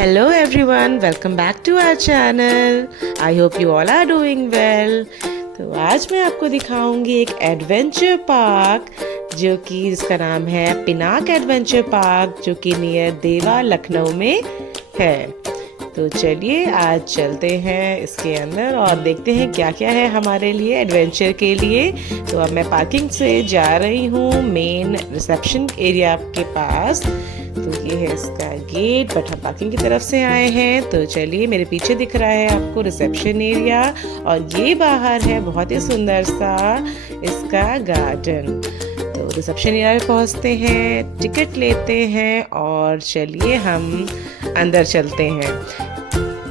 Hello everyone, welcome back to our channel. I hope you all are doing well. तो आज मैं आपको दिखाऊंगी एक एडवेंचर पार्क जो कि इसका नाम है पिनाक एडवेंचर पार्क जो कि नियर देवा लखनऊ में है। तो चलिए आज चलते हैं इसके अंदर और देखते हैं क्या क्या है हमारे लिए एडवेंचर के लिए। तो अब मैं पार्किंग से जा रही हूँ मेन रिसेप्शन एरिया के पास। तो ये है इसका गेट, बट हम पार्किंग की तरफ से आए हैं। तो चलिए, मेरे पीछे दिख रहा है आपको रिसेप्शन एरिया और ये बाहर है बहुत ही सुंदर सा इसका गार्डन। तो रिसेप्शन एरिया में पहुंचते हैं, टिकट लेते हैं और चलिए हम अंदर चलते हैं।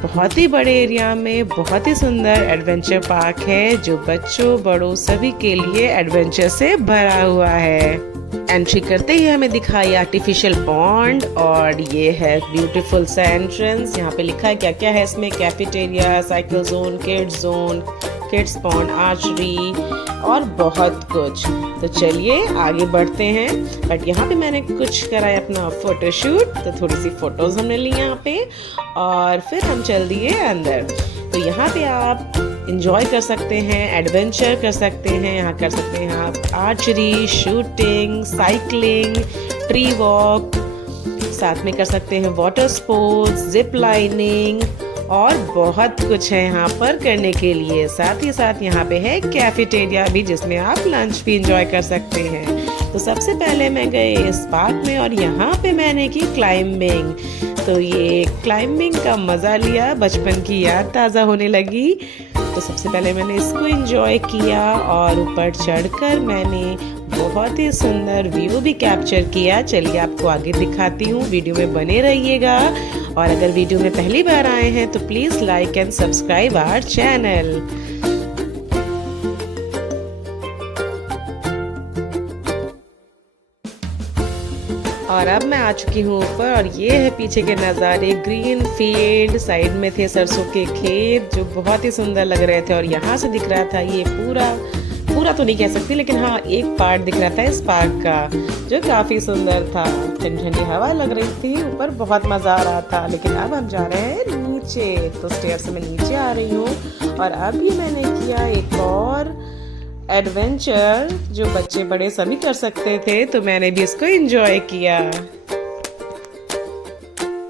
बहुत ही बड़े एरिया में बहुत ही सुंदर एडवेंचर पार्क है जो बच्चों बड़ों सभी के लिए एडवेंचर से भरा हुआ है। एंट्री करते ही हमें दिखाई आर्टिफिशियल पॉन्ड और ये है ब्यूटीफुल सा एंट्रेंस। यहाँ पे लिखा है क्या क्या है इसमें, cafeteria, cycle zone, kids pond, archery और बहुत कुछ। तो चलिए आगे बढ़ते हैं। बट यहाँ पे मैंने कुछ करा है अपना फोटोशूट, तो थोड़ी सी फोटोज हमने ली यहाँ पे और फिर हम चल दिए अंदर। तो यहाँ पे आप इंजॉय कर सकते हैं, एडवेंचर कर सकते हैं। यहाँ कर सकते हैं आप archery, shooting, cycling, tree walk, साथ में कर सकते हैं वाटर स्पोर्ट्स, जिप लाइनिंग और बहुत कुछ है यहाँ पर करने के लिए। साथ ही साथ यहाँ पे है कैफेटेरिया भी जिसमें आप लंच भी इंजॉय कर सकते हैं। तो सबसे पहले मैं गई इस पार्क में और यहाँ पे मैंने की क्लाइंबिंग। तो ये क्लाइंबिंग का मज़ा लिया, बचपन की याद ताज़ा होने लगी। तो सबसे पहले मैंने इसको एंजॉय किया और ऊपर चढ़कर मैंने बहुत ही सुंदर व्यू भी कैप्चर किया। चलिए आपको आगे दिखाती हूँ, वीडियो में बने रहिएगा। और अगर वीडियो में पहली बार आए हैं तो please like and subscribe our channel. और अब मैं आ चुकी हूँ ऊपर और ये है पीछे के नज़ारे, ग्रीन फील्ड, साइड में थे सरसों के खेत जो बहुत ही सुंदर लग रहे थे। और यहाँ से दिख रहा था ये पूरा तो नहीं कह सकती, लेकिन हाँ एक पार्ट दिख रहा था इस पार्क का जो काफ़ी सुंदर था। ठंडी ठंडी हवा लग रही थी, ऊपर बहुत मज़ा आ रहा था। लेकिन अब हम जा रहे हैं नीचे, तो स्टेयर से मैं नीचे आ रही हूँ। और अभी मैंने किया एक और एडवेंचर जो बच्चे बड़े सभी कर सकते थे, तो मैंने भी इसको एंजॉय किया।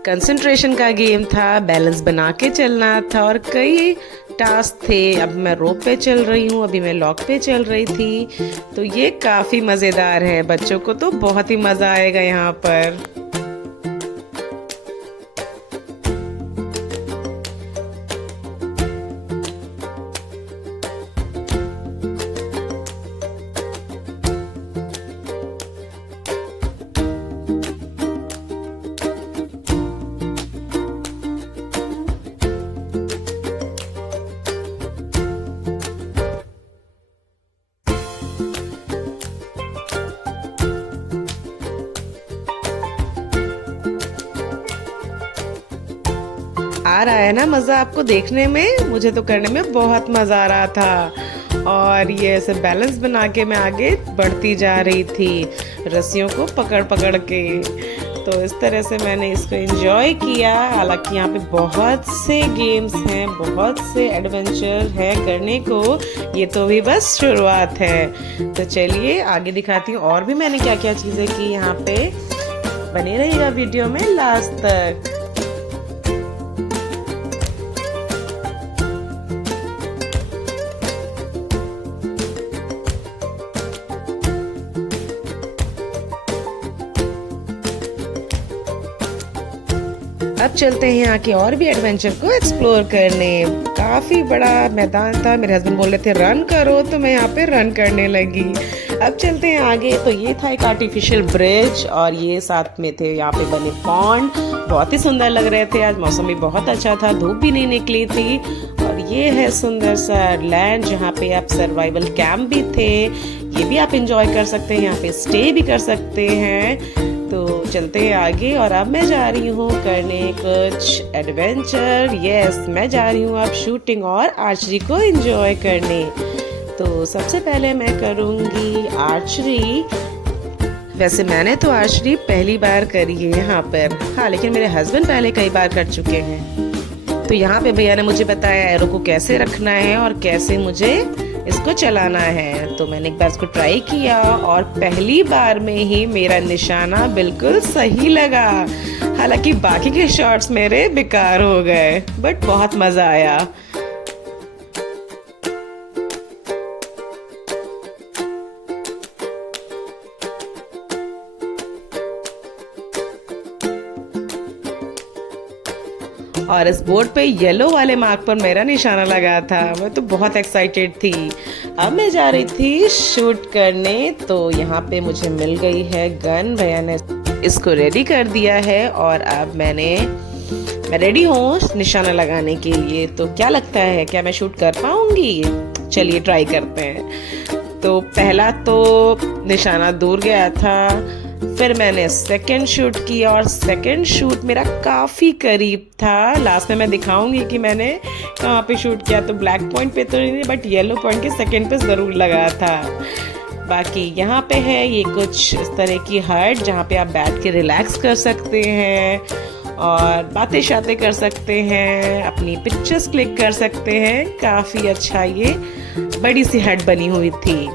कंसंट्रेशन का गेम था, बैलेंस बना के चलना था और कई टास्क थे। अब मैं रोप पे चल रही हूँ, अभी मैं लॉक पे चल रही थी। तो ये काफ़ी मज़ेदार है, बच्चों को तो बहुत ही मज़ा आएगा यहाँ पर। आ रहा है ना मज़ा आपको देखने में? मुझे तो करने में बहुत मज़ा आ रहा था। और ये ऐसे बैलेंस बना के मैं आगे बढ़ती जा रही थी रस्सियों को पकड़ पकड़ के। तो इस तरह से मैंने इसको एंजॉय किया। हालांकि यहाँ पे बहुत से गेम्स हैं, बहुत से एडवेंचर है करने को, ये तो भी बस शुरुआत है। तो चलिए आगे दिखाती हूँ और भी मैंने क्या क्या चीज़ें की यहाँ पे। बने रहिएगा वीडियो में लास्ट तक। अब चलते हैं यहाँ के और भी एडवेंचर को एक्सप्लोर करने। काफ़ी बड़ा मैदान था, मेरे हस्बैंड बोल रहे थे रन करो, तो मैं यहाँ पे रन करने लगी। अब चलते हैं आगे। तो ये था एक आर्टिफिशियल ब्रिज और ये साथ में थे यहाँ पे बने पॉन्ड, बहुत ही सुंदर लग रहे थे। आज मौसम भी बहुत अच्छा था, धूप भी नहीं निकली थी। और ये है सुंदर सा लैंड जहाँ पे आप सर्वाइवल कैंप भी थे, ये भी आप इंजॉय कर सकते हैं, यहाँ पे स्टे भी कर सकते हैं। तो चलते हैं आगे। और अब मैं जा रही हूँ करने कुछ एडवेंचर। यस, मैं जा रही हूँ अब शूटिंग और आर्चरी को एंजॉय करने। तो सबसे पहले मैं करूँगी आर्चरी। वैसे मैंने तो आर्चरी पहली बार करी है यहाँ पर, हाँ, लेकिन मेरे हस्बैंड पहले कई बार कर चुके हैं। तो यहाँ पे भैया ने मुझे बताया एरो को कैसे रखना है और कैसे मुझे इसको चलाना है। तो मैंने एक बार इसको ट्राई किया और पहली बार में ही मेरा निशाना बिल्कुल सही लगा। हालांकि बाकी के शॉट्स मेरे बेकार हो गए, बट बहुत मज़ा आया। और इस बोर्ड पे येलो वाले मार्क पर मेरा निशाना लगा था। मैं तो बहुत एक्साइटेड थी। अब मैं जा रही थी शूट करने, तो यहाँ पे मुझे मिल गई है गन। भैया ने इसको रेडी कर दिया है और अब मैं रेडी हूँ निशाना लगाने के लिए। तो क्या लगता है, क्या मैं शूट कर पाऊंगी? चलिए ट्राई करते हैं। तो पहला तो निशाना दूर गया था, फिर मैंने सेकंड शूट किया और सेकंड शूट मेरा काफ़ी करीब था। लास्ट में मैं दिखाऊंगी कि मैंने कहाँ पे शूट किया। तो ब्लैक पॉइंट पे तो नहीं, बट येलो पॉइंट के सेकंड पे ज़रूर लगा था। बाकी यहाँ पे है ये कुछ इस तरह की हट, जहाँ पे आप बैठ के रिलैक्स कर सकते हैं और बातें शातें कर सकते हैं, अपनी पिक्चर्स क्लिक कर सकते हैं। काफ़ी अच्छा ये बड़ी सी हट बनी हुई थी।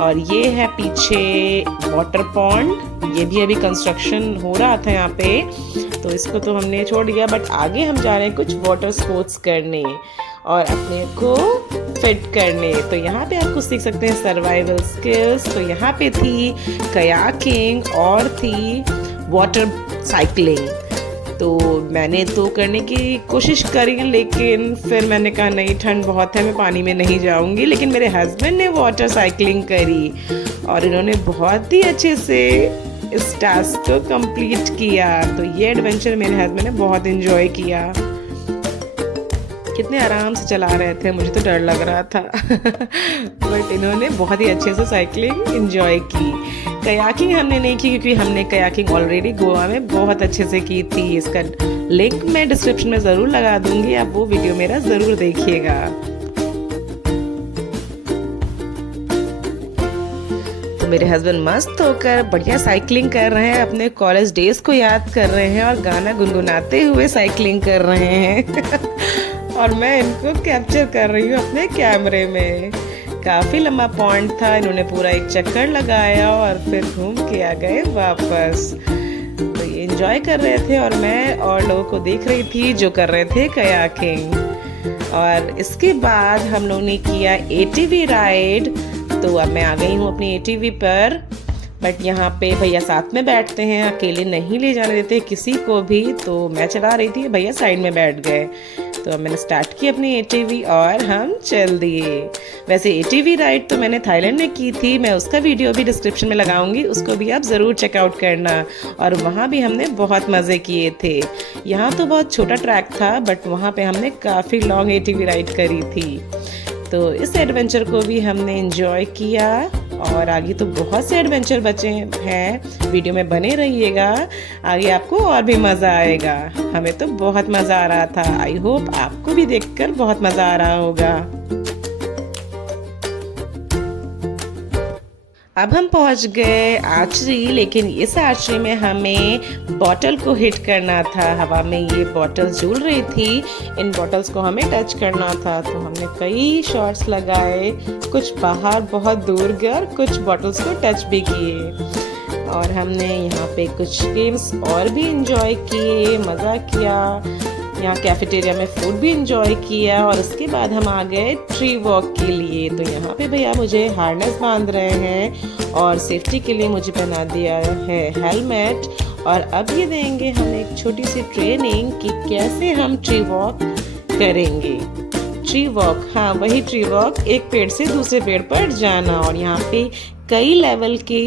और ये है पीछे वाटर पॉन्ड, ये भी अभी कंस्ट्रक्शन हो रहा था यहाँ पे, तो इसको तो हमने छोड़ दिया। बट आगे हम जा रहे हैं कुछ वाटर स्पोर्ट्स करने और अपने को फिट करने। तो यहाँ पे आप कुछ सीख सकते हैं सर्वाइवल स्किल्स। तो यहाँ पे थी कयाकिंग और थी वाटर साइकिलिंग। तो मैंने तो करने की कोशिश करी, लेकिन फिर मैंने कहा नहीं, ठंड बहुत है, मैं पानी में नहीं जाऊंगी। लेकिन मेरे हस्बैंड ने वाटर साइकिलिंग करी और इन्होंने बहुत ही अच्छे से इस टास्क को कंप्लीट किया। तो ये एडवेंचर मेरे हस्बैंड ने बहुत एंजॉय किया। कितने आराम से चला रहे थे, मुझे तो डर लग रहा था बट इन्होंने बहुत ही अच्छे से साइकिलिंग एंजॉय की। कयाकिंग हमने नहीं की, क्योंकि हमने कयाकिंग ऑलरेडी गोवा में बहुत अच्छे से की थी। इसका लिंक मैं डिस्क्रिप्शन में ज़रूर लगा दूंगी, आप वो वीडियो मेरा ज़रूर देखिएगा। तो मेरे हस्बैंड मस्त होकर बढ़िया साइकिलिंग कर रहे हैं, अपने कॉलेज डेज को याद कर रहे हैं और गाना गुनगुनाते हुए साइकिलिंग कर रहे हैं और मैं इनको कैप्चर कर रही हूँ अपने कैमरे में। काफ़ी लंबा पॉइंट था, इन्होंने पूरा एक चक्कर लगाया और फिर घूम के आ गए वापस। तो ये एंजॉय कर रहे थे और मैं और लोगों को देख रही थी जो कर रहे थे कयाकिंग। और इसके बाद हम लोगों ने किया ATV राइड। तो अब मैं आ गई हूँ अपनी ATV पर, बट यहाँ पे भैया साथ में बैठते हैं, अकेले नहीं ले जाने देते किसी को भी। तो मैं चला रही थी, भैया साइड में बैठ गए। तो अब मैंने स्टार्ट की अपनी ATV और हम चल दिए। वैसे ATV राइड तो मैंने थाईलैंड में की थी, मैं उसका वीडियो भी डिस्क्रिप्शन में लगाऊंगी, उसको भी आप ज़रूर चेकआउट करना। और वहाँ भी हमने बहुत मज़े किए थे। यहाँ तो बहुत छोटा ट्रैक था, बट वहाँ पे हमने काफ़ी लॉन्ग ATV राइड करी थी। तो इस एडवेंचर को भी हमने एंजॉय किया और आगे तो बहुत से एडवेंचर बचे हैं। वीडियो में बने रहिएगा, आगे आपको और भी मज़ा आएगा। हमें तो बहुत मज़ा आ रहा था। आई होप आपको भी देखकर बहुत मज़ा आ रहा होगा। अब हम पहुंच गए आर्चरी, लेकिन इस आर्चरी में हमें बॉटल को हिट करना था। हवा में ये बॉटल्स झूल रही थी, इन बॉटल्स को हमें टच करना था। तो हमने कई शॉट्स लगाए, कुछ बाहर बहुत दूर गए और कुछ बॉटल्स को टच भी किए। और हमने यहाँ पे कुछ गेम्स और भी इंजॉय किए, मज़ा किया। यहाँ कैफेटेरिया में फूड भी इंजॉय किया और उसके बाद हम आ गए ट्री वॉक के लिए। तो यहाँ पे भैया मुझे हार्नेस बांध रहे हैं और सेफ्टी के लिए मुझे पहना दिया है हेलमेट। और अब ये देंगे हमें एक छोटी सी ट्रेनिंग कि कैसे हम ट्री वॉक करेंगे। ट्री वॉक, हाँ वही ट्री वॉक, एक पेड़ से दूसरे पेड़ पर जाना। और यहाँ पे कई लेवल के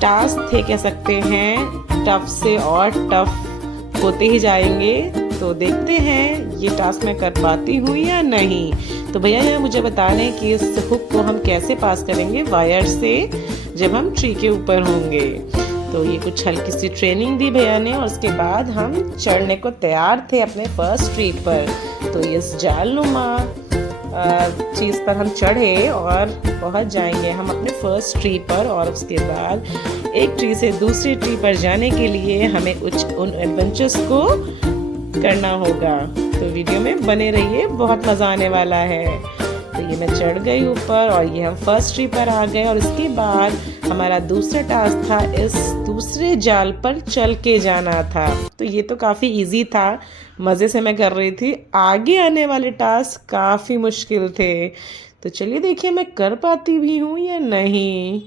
टास्क थे, कह सकते हैं, टफ से और टफ होते ही जाएंगे। तो देखते हैं ये टास्क मैं कर पाती हूँ या नहीं। तो भैया यहाँ मुझे बता रहे हैं कि इस हुक को हम कैसे पास करेंगे वायर से जब हम ट्री के ऊपर होंगे। तो ये कुछ हल्की सी ट्रेनिंग दी भैया ने और उसके बाद हम चढ़ने को तैयार थे अपने फर्स्ट ट्री पर। तो इस जालनुमा चीज़ पर हम चढ़े और पहुंच जाएंगे हम अपने फर्स्ट ट्री पर। और उसके बाद एक ट्री से दूसरी ट्री पर जाने के लिए हमें उन एडवेंचर्स को करना होगा। तो वीडियो में बने रहिए, बहुत मज़ा आने वाला है। तो ये मैं चढ़ गई ऊपर और ये हम फर्स्ट ट्री पर आ गए। और इसके बाद हमारा दूसरा टास्क था इस दूसरे जाल पर चल के जाना था। तो ये तो काफ़ी इजी था, मज़े से मैं कर रही थी। आगे आने वाले टास्क काफ़ी मुश्किल थे। तो चलिए देखिए मैं कर पाती भी हूँ या नहीं।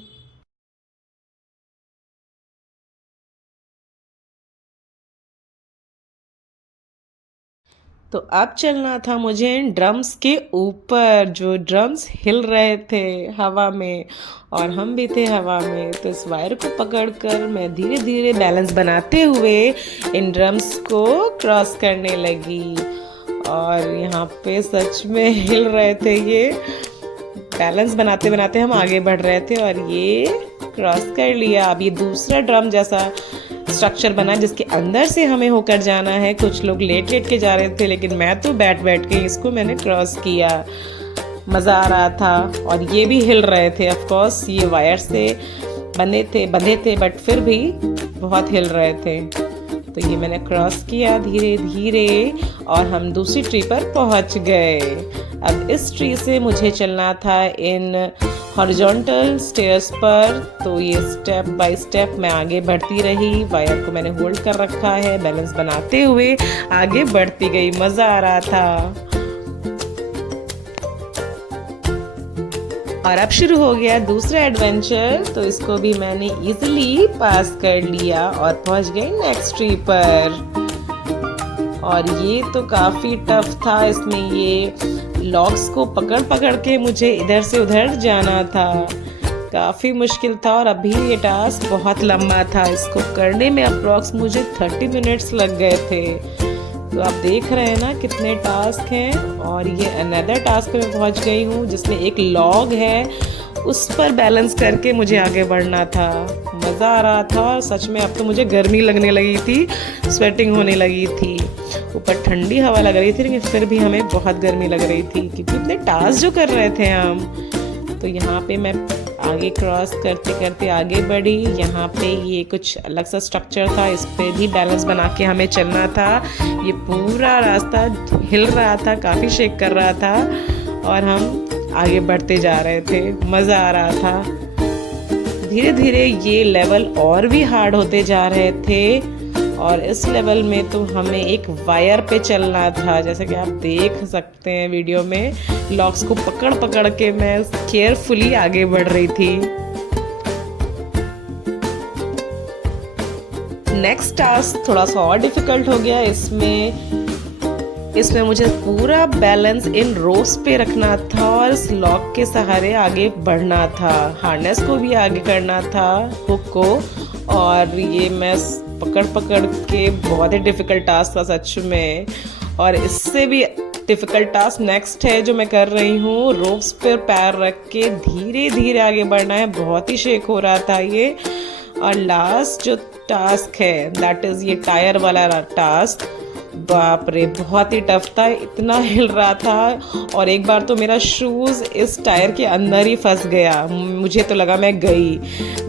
तो अब चलना था मुझे इन ड्रम्स के ऊपर, जो ड्रम्स हिल रहे थे हवा में और हम भी थे हवा में। तो इस वायर को पकड़कर मैं धीरे धीरे बैलेंस बनाते हुए इन ड्रम्स को क्रॉस करने लगी। और यहाँ पे सच में हिल रहे थे ये। बैलेंस बनाते बनाते हम आगे बढ़ रहे थे और ये क्रॉस कर लिया। अब ये दूसरा ड्रम जैसा स्ट्रक्चर बना जिसके अंदर से हमें होकर जाना है। कुछ लोग लेट लेट के जा रहे थे लेकिन मैं तो बैठ बैठ के इसको मैंने क्रॉस किया। मज़ा आ रहा था और ये भी हिल रहे थे। ऑफ कोर्स ये वायर से बंधे थे बट फिर भी बहुत हिल रहे थे। तो ये मैंने क्रॉस किया धीरे धीरे और हम दूसरी ट्री पर पहुंच गए। अब इस ट्री से मुझे चलना था इन हॉरिजॉन्टल स्टेयर्स पर। तो ये स्टेप बाय स्टेप मैं आगे बढ़ती रही। वायर को मैंने होल्ड कर रखा है, बैलेंस बनाते हुए आगे बढ़ती गई। मज़ा आ रहा था। और अब शुरू हो गया दूसरा एडवेंचर। तो इसको भी मैंने इजीली पास कर लिया और पहुंच गई नेक्स्ट ट्री पर। और ये तो काफ़ी टफ था। इसमें ये लॉग्स को पकड़ पकड़ के मुझे इधर से उधर जाना था। काफ़ी मुश्किल था और अभी ये टास्क बहुत लंबा था। इसको करने में अप्रॉक्स मुझे 30 मिनट्स लग गए थे। तो आप देख रहे हैं ना कितने टास्क हैं। और ये अनदर टास्क में पहुंच गई हूँ जिसमें एक लॉग है, उस पर बैलेंस करके मुझे आगे बढ़ना था। मज़ा आ रहा था और सच में अब तो मुझे गर्मी लगने लगी थी, स्वेटिंग होने लगी थी। ऊपर ठंडी हवा लग रही थी लेकिन फिर भी हमें बहुत गर्मी लग रही थी क्योंकि इतने टास्क जो कर रहे थे हम। तो यहाँ पे मैं आगे क्रॉस करते करते आगे बढ़ी। यहाँ पे ये कुछ अलग सा स्ट्रक्चर था, इस पे भी बैलेंस बना के हमें चलना था। ये पूरा रास्ता हिल रहा था, काफ़ी शेक कर रहा था और हम आगे बढ़ते जा रहे थे। मज़ा आ रहा था। धीरे धीरे ये लेवल और भी हार्ड होते जा रहे थे और इस लेवल में तो हमें एक वायर पे चलना था। जैसे कि आप देख सकते हैं वीडियो में, लॉक्स को पकड़ पकड़ के मैं केयरफुली आगे बढ़ रही थी। नेक्स्ट टास्क थोड़ा सा और डिफिकल्ट हो गया। इसमें मुझे पूरा बैलेंस इन रोप्स पे रखना था और इस लॉक के सहारे आगे बढ़ना था। हार्नेस को भी आगे करना था, हुक को। और ये मैं पकड़ पकड़ के बहुत ही डिफ़िकल्ट टास्क था सच में। और इससे भी डिफ़िकल्ट टास्क नेक्स्ट है जो मैं कर रही हूँ। रोप्स पर पैर रख के धीरे धीरे आगे बढ़ना है। बहुत ही शेक हो रहा था ये। और लास्ट जो टास्क है दैट इज़ ये टायर वाला टास्क। बाप रे, बहुत ही टफ था, इतना हिल रहा था। और एक बार तो मेरा शूज़ इस टायर के अंदर ही फंस गया। मुझे तो लगा मैं गई,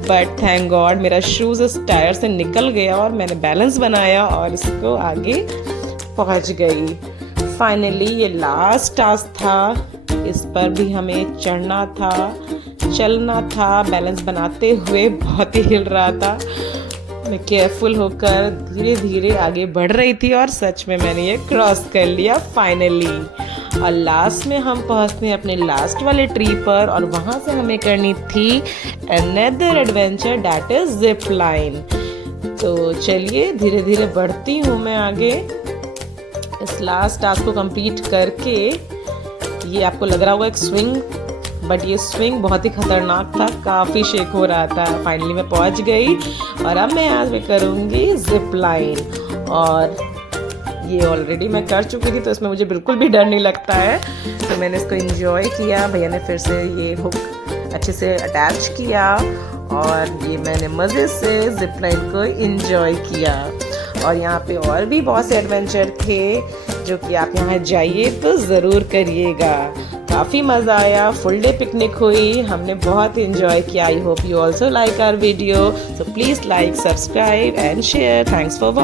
बट थैंक गॉड मेरा शूज़ इस टायर से निकल गया और मैंने बैलेंस बनाया और इसको आगे पहुंच गई। फाइनली ये लास्ट टास्क था, इस पर भी हमें चढ़ना था, चलना था बैलेंस बनाते हुए। बहुत ही हिल रहा था। मैं केयरफुल होकर धीरे धीरे आगे बढ़ रही थी और सच में मैंने ये क्रॉस कर लिया फाइनली। और लास्ट में हम पहुंचते हैं अपने लास्ट वाले ट्री पर और वहाँ से हमें करनी थी another adventure that is zip line. तो चलिए धीरे धीरे बढ़ती हूँ मैं आगे। इस लास्ट टास्क को कंप्लीट करके ये आपको लग रहा होगा एक स्विंग, बट ये स्विंग बहुत ही खतरनाक था, काफ़ी शेक हो रहा था। फाइनली मैं पहुंच गई और अब मैं आज में करूँगी जिप लाइन। और ये ऑलरेडी मैं कर चुकी थी तो इसमें मुझे बिल्कुल भी डर नहीं लगता है। तो मैंने इसको एंजॉय किया। भैया ने फिर से ये हुक अच्छे से अटैच किया और ये मैंने मज़े से जिप लाइन को एंजॉय किया। और यहाँ पे और भी बहुत से एडवेंचर थे जो कि आप यहाँ जाइए तो ज़रूर करिएगा। काफ़ी मज़ा आया, फुल डे पिकनिक हुई, हमने बहुत इंजॉय किया। I hope you also like our video, so please like, subscribe and share. Thanks for watching.